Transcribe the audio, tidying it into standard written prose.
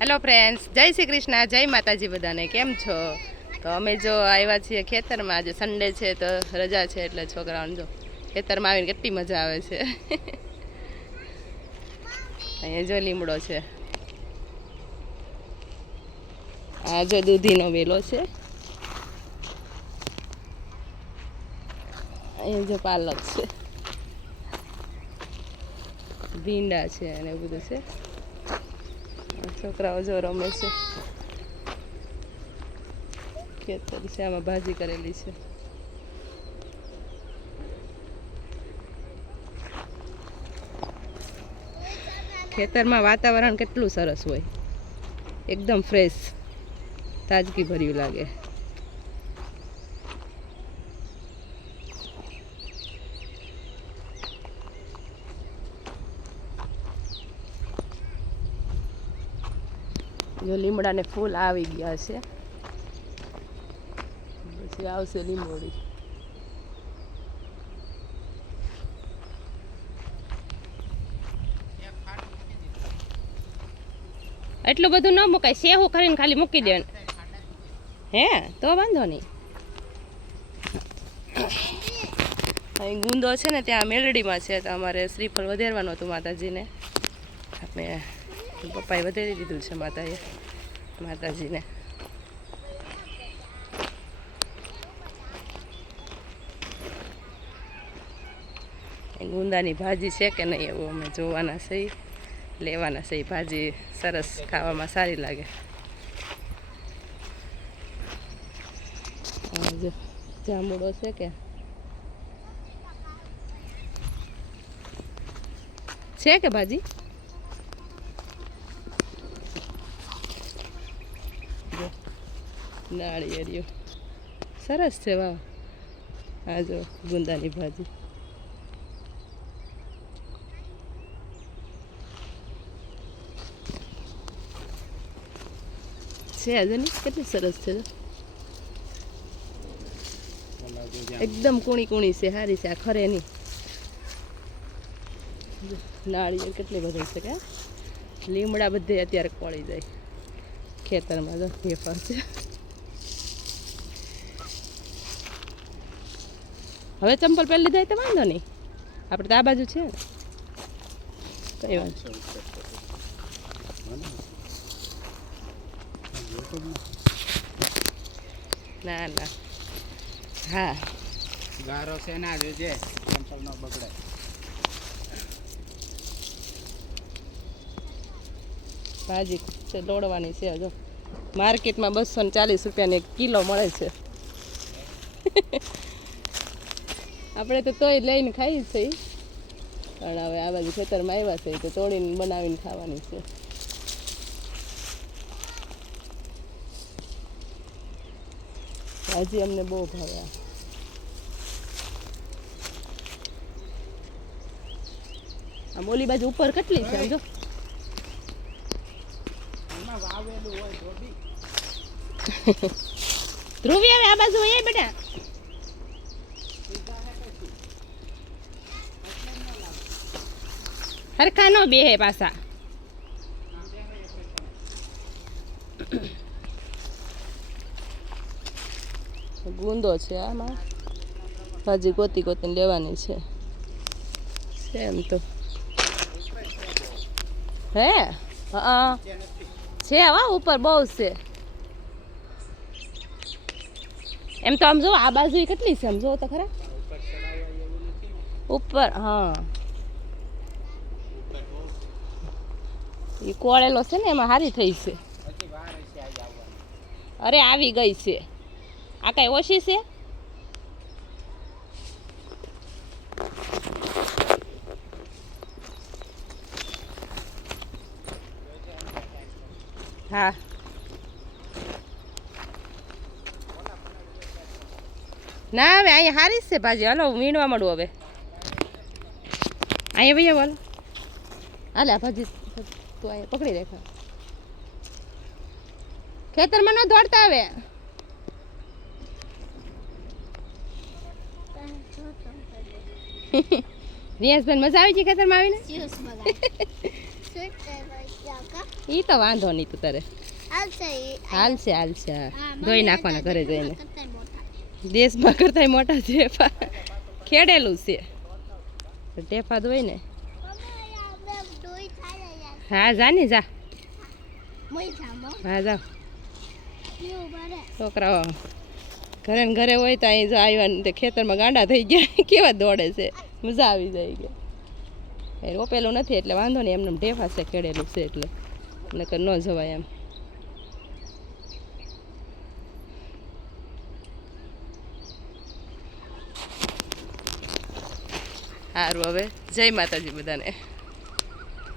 Hello friends, જય શ્રી કૃષ્ણ, જય માતાજી બધાને. કેમ છો? તો અમે જો આવ્યા છીએ ખેતરમાં. આજે સન્ડે છે તો રજા છે એટલે છોકરાઓને જો ખેતરમાં આવીને કેટલી મજા આવે છે. અહીંયા જો લીમડો છે, આ જો દૂધીનો વેલો છે, અહીંયા જો પાલક છે, ભીંડા છે અને એવું બધું છે. છોકરાઓ જો રમે છે. ખેતર છે, આમાં ભાજી કરેલી છે. ખેતરમાં વાતાવરણ કેટલું સરસ હોય, એકદમ ફ્રેશ, તાજગી ભર્યું લાગે. જો લીમડાને ફૂલ આવી ગયા છે, પછી આવશે લીંબોડી. એટલું બધું ન મુકાય, સેવું કરીને ખાલી મૂકી દેવાનું. હે તો વાંધો નહીં. અહીં ગુંદો છે ને, ત્યાં મેલડીમાં છે, તો અમારે શ્રીફળ વધારવાનું હતું માતાજીને. આપણે પપ્પાએ વધારી દીધું છે માતાજીને. ગુંદાની ભાજી છે કે નહીં એવું અમે જોવાના છે, લેવાના છે. ભાજી સરસ, ખાવામાં સારી લાગે. જાંબુડો છે કે ભાજી નાળિયેરિયો સરસ છે. વાહ, આ જો ગુંદાની ભાજી છે. આજે કેટલી સરસ છે, એકદમ કૂણી કૂણી છે, સારી છે. આ ખરે નહીં. નાળિયેર કેટલી બધી છે કે લીમડા બધે અત્યારે પડી જાય ખેતરમાં. જો ફેફર છે. હવે ચંપલ પહેરી લીધા તો વાંધો નહીં, આપણે તો આ બાજુ છે ને, કઈ વાત. ના ના, હા ગારો છે ના જોજે, ચંપલ નો બગડે. ભાજી છે, દોડવાની છે. જો માર્કેટમાં 240 રૂપિયાની 1 કિલો મળે છે. આપણે તો તોય લઈને ખાઈ છે, પણ હવે આ બાજુ ખેતરમાં આવ્યા છે તો તોડીને બનાવીને ખાવાની છે. ભાજી અમને બહુ ભાવે. આમ ઓલી બાજુ ઉપર કેટલી છે, જો ધ્રુવી આવે આ બાજુ. એ બેટા હરખા નો બે પાછા. ગુંદો છે, આમાં ભાજી ગોતીને લેવાની છે એમ તો. હે હા છે, હા ઉપર બહુ છે. એમ તો આમ જો આ બાજુ કેટલી છે, આમ જો તો ખરા ઉપર. હા એ કોળેલો છે ને, એમાં હારી થઈ છે. અરે આવી ગઈ છે. આ કઈ ઓછી છે? હા ના, હવે અહીંયા હારી જ છે ભાજી. હાલો વીણવા મળું હવે. અહીંયા ભાઈ હાલો, હાલે આ ભાજી તું અહીંયા પકડી રેખા. ખેતરમાં ન દોડતા આવે. રિયાઝભાઈ મજા આવી છે ખેતરમાં આવીને? ઈ તો વાંધો નહીં તું તારે હાલશે હાલશે હા ધોઈ નાખવાના ઘરે જઈને દેશમાં કરતાંય મોટા ઢેફા ખેડેલું છે ઢેફા ધોઈ ને હા જા ને જા હા જા છોકરાઓ ઘરે ને ઘરે હોય તો અહીં જો આવ્યા ને તે ખેતરમાં ગાંડા થઈ ગયા કેવા દોડે છે મજા આવી જાય કે એ રોપેલું નથી એટલે વાંધો નહીં એમને ઢેફા છે ખેડેલું છે એટલે નકર ન જવાય એમ સારું હવે જય માતાજી બધાને